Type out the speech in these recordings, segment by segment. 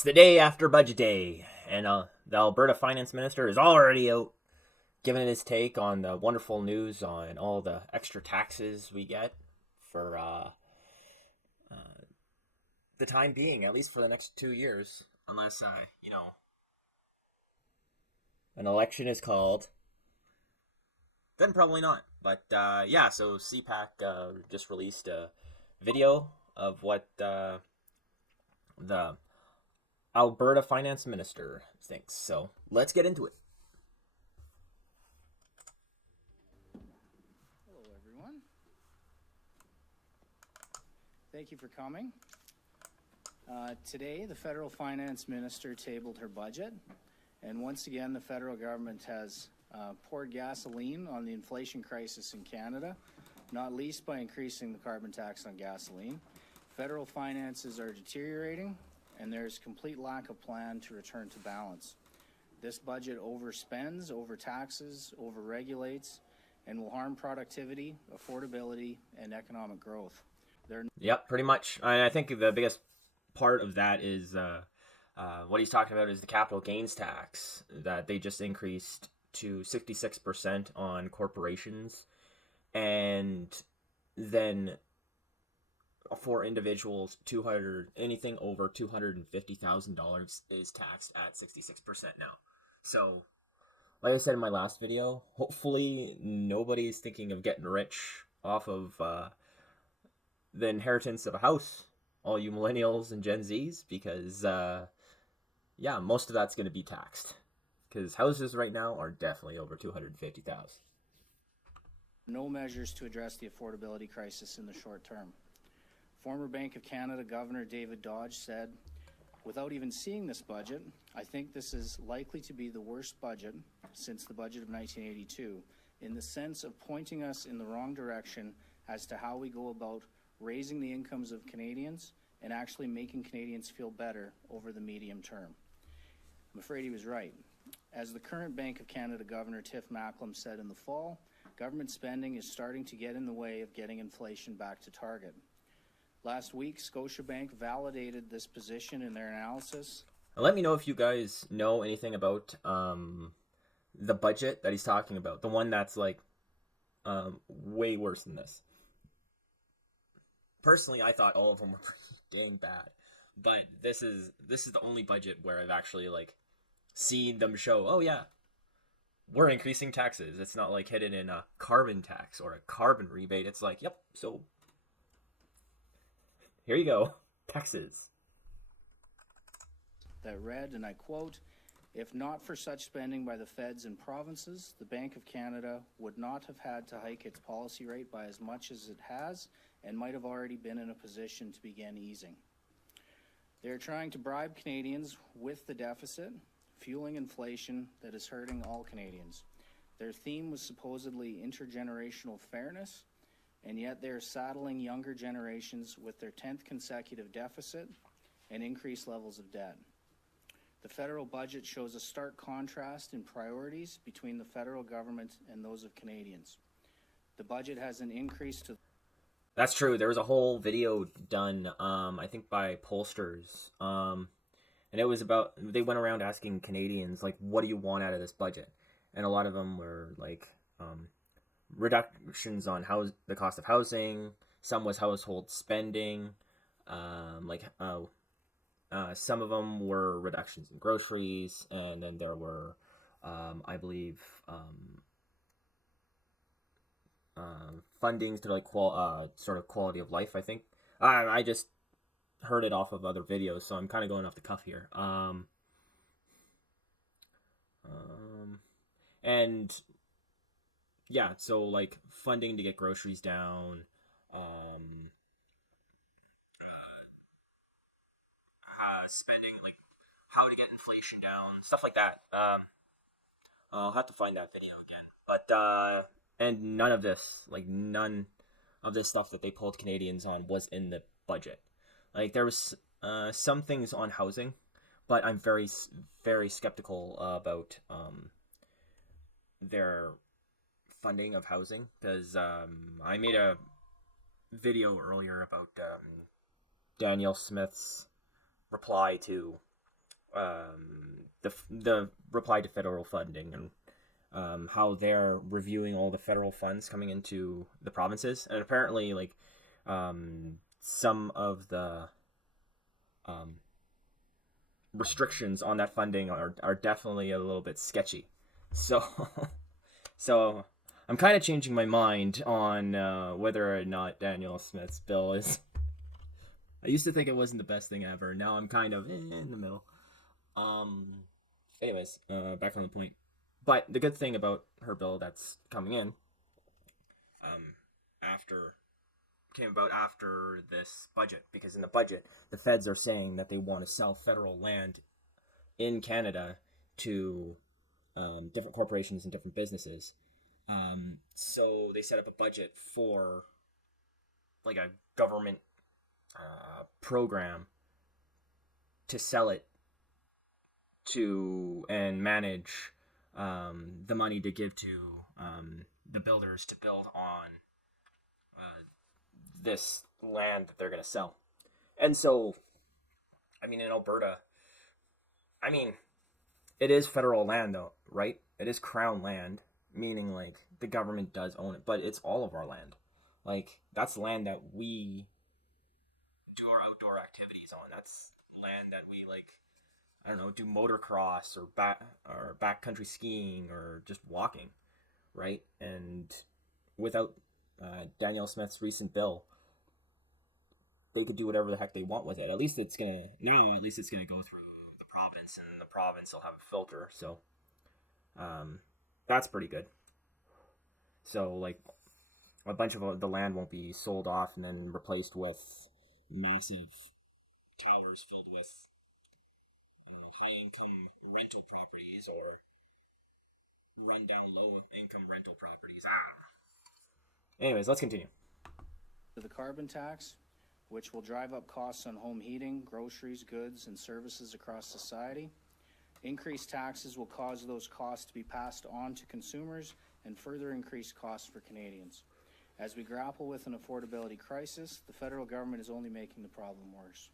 It's the day after budget day, and the Alberta finance minister is already out giving his take on the wonderful news on all the extra taxes we get for the time being, at least for the next 2 years, unless an election is called. Then probably not. But yeah, so CPAC just released a video of what the Alberta finance minister thinks. So let's get into it. Hello, everyone. Thank you for coming. Today, the federal finance minister tabled her budget, and once again, the federal government has poured gasoline on the inflation crisis in Canada, not least by increasing the carbon tax on gasoline. Federal finances are deteriorating, and there is complete lack of plan to return to balance. This budget overspends, overtaxes, overregulates, and will harm productivity, affordability, and economic growth. Yep, pretty much. I think the biggest part of that is what he's talking about is the capital gains tax that they just increased to 66% on corporations, and then for individuals, anything over $250,000 is taxed at 66% now. So, like I said in my last video, hopefully nobody's thinking of getting rich off of the inheritance of a house, all you millennials and Gen Zs, because yeah, most of that's going to be taxed, because houses right now are definitely over $250,000. No measures to address the affordability crisis in the short term. Former Bank of Canada Governor David Dodge said, "Without even seeing this budget, I think this is likely to be the worst budget since the budget of 1982, in the sense of pointing us in the wrong direction as to how we go about raising the incomes of Canadians and actually making Canadians feel better over the medium term." I'm afraid he was right. As the current Bank of Canada Governor Tiff Macklem said in the fall, government spending is starting to get in the way of getting inflation back to target. Last week, Scotiabank validated this position in their analysis. Let me know if you guys know anything about the budget that he's talking about, the one that's like way worse than this. Personally, I thought all of them were pretty dang bad, but this is the only budget where I've actually like seen them show, oh yeah, we're increasing taxes. It's not like hidden in a carbon tax or a carbon rebate. It's like, yep, so here you go, taxes. That read, and I quote, "If not for such spending by the feds and provinces, the Bank of Canada would not have had to hike its policy rate by as much as it has and might have already been in a position to begin easing." They're trying to bribe Canadians with the deficit, fueling inflation that is hurting all Canadians. Their theme was supposedly intergenerational fairness, and yet they're saddling younger generations with their 10th consecutive deficit and increased levels of debt. The federal budget shows a stark contrast in priorities between the federal government and those of Canadians. The budget has an increase to... That's true. There was a whole video done, I think by pollsters, and it was about, they went around asking Canadians, like, what do you want out of this budget? And a lot of them were like, reductions on the cost of housing. Some was household spending. Some of them were reductions in groceries, and then there were, I believe, fundings to like sort of quality of life. I think I just heard it off of other videos, so I'm kind of going off the cuff here. And yeah, so like funding to get groceries down, spending, like how to get inflation down, stuff like that. I'll have to find that video again. But and none of this stuff that they pulled Canadians on was in the budget. Like there was some things on housing, but I'm very, very skeptical about their funding of housing, because I made a video earlier about Danielle Smith's reply to the reply to federal funding and how they're reviewing all the federal funds coming into the provinces, and apparently like some of the um, restrictions on that funding are definitely a little bit sketchy. So so I'm kind of changing my mind on whether or not Daniel Smith's bill is. I used to think it wasn't the best thing ever. Now I'm kind of in the middle. Um. Anyways, back on the point. But the good thing about her bill that's coming in, um, after came about after this budget, because in the budget the feds are saying that they want to sell federal land in Canada to different corporations and different businesses. So they set up a budget for like a government program to sell it to and manage the money to give to the builders to build on this land that they're going to sell. And so, I mean, in Alberta, I mean, it is federal land though, right? It is crown land, meaning like the government does own it, but it's all of our land. Like that's land that we do our outdoor activities on. That's land that we like, I don't know, do motocross or backcountry skiing or just walking, right? And without Danielle Smith's recent bill, they could do whatever the heck they want with it. At least it's gonna go through the province, and the province will have a filter. So that's pretty good. So like a bunch of the land won't be sold off and then replaced with massive towers filled with high income rental properties or run down low income rental properties. Anyways, let's continue. The carbon tax, which will drive up costs on home heating, groceries, goods, and services across society. Increased taxes will cause those costs to be passed on to consumers and further increase costs for Canadians. As we grapple with an affordability crisis, the federal government is only making the problem worse.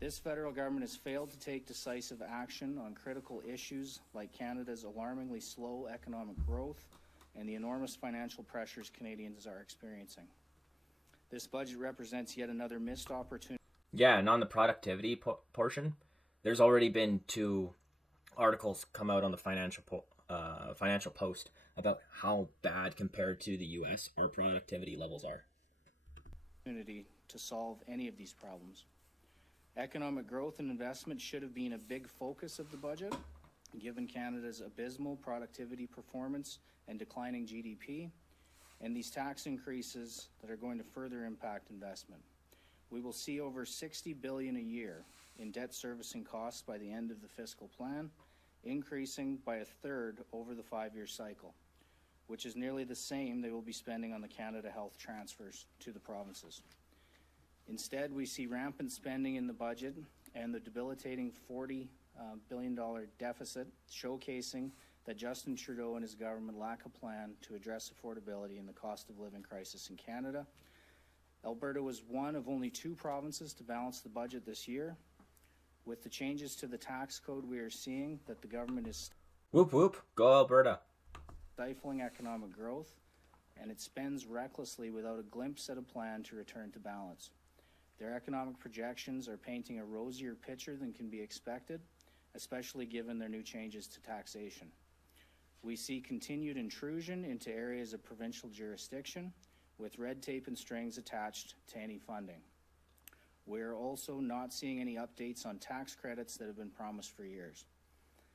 This federal government has failed to take decisive action on critical issues like Canada's alarmingly slow economic growth and the enormous financial pressures Canadians are experiencing. This budget represents yet another missed opportunity. Yeah, and on the productivity portion, there's already been 2 articles come out on the Financial Post about how bad compared to the U.S. our productivity levels are. To solve any of these problems. Economic growth and investment should have been a big focus of the budget, given Canada's abysmal productivity performance and declining GDP, and these tax increases that are going to further impact investment. We will see over $60 billion a year in debt servicing costs by the end of the fiscal plan, increasing by a third over the 5-year cycle, which is nearly the same they will be spending on the Canada Health transfers to the provinces. Instead, we see rampant spending in the budget and the debilitating $40 billion deficit, showcasing that Justin Trudeau and his government lack a plan to address affordability and the cost of living crisis in Canada. Alberta was one of only 2 provinces to balance the budget this year. With the changes to the tax code, we are seeing that the government is Whoop whoop, go Alberta. Stifling economic growth, and it spends recklessly without a glimpse at a plan to return to balance. Their economic projections are painting a rosier picture than can be expected, especially given their new changes to taxation. We see continued intrusion into areas of provincial jurisdiction, with red tape and strings attached to any funding. We are also not seeing any updates on tax credits that have been promised for years.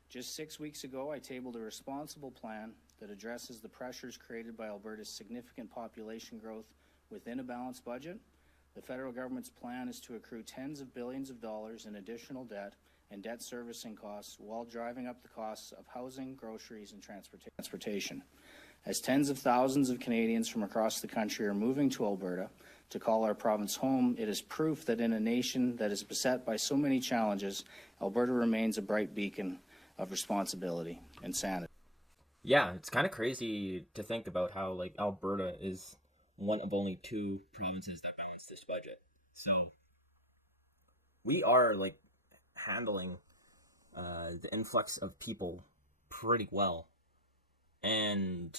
Just 6 weeks ago, I tabled a responsible plan that addresses the pressures created by Alberta's significant population growth within a balanced budget. The federal government's plan is to accrue tens of billions of dollars in additional debt and debt servicing costs while driving up the costs of housing, groceries, and transportation. As tens of thousands of Canadians from across the country are moving to Alberta to call our province home, it is proof that in a nation that is beset by so many challenges, Alberta remains a bright beacon of responsibility and sanity. Yeah, it's kind of crazy to think about how like Alberta is one of only 2 provinces that balance this budget. So we are like handling the influx of people pretty well, and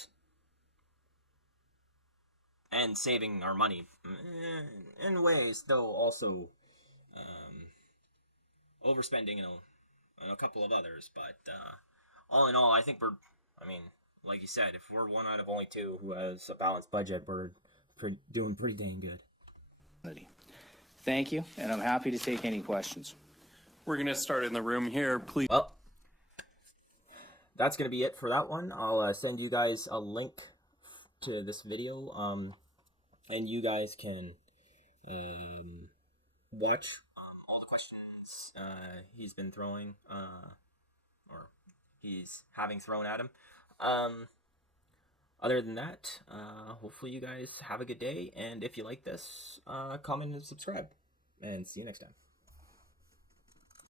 saving our money in ways, though also overspending on a couple of others. But all in all, I think I mean, like you said, if we're one out of only two who has a balanced budget, we're doing pretty dang good. Thank you, and I'm happy to take any questions. We're going to start in the room here, please. Well, that's going to be it for that one. I'll send you guys a link to this video, and you guys can watch all the questions he's been throwing, or he's having thrown at him. Other than that, hopefully you guys have a good day, and if you like this, comment and subscribe, and see you next time.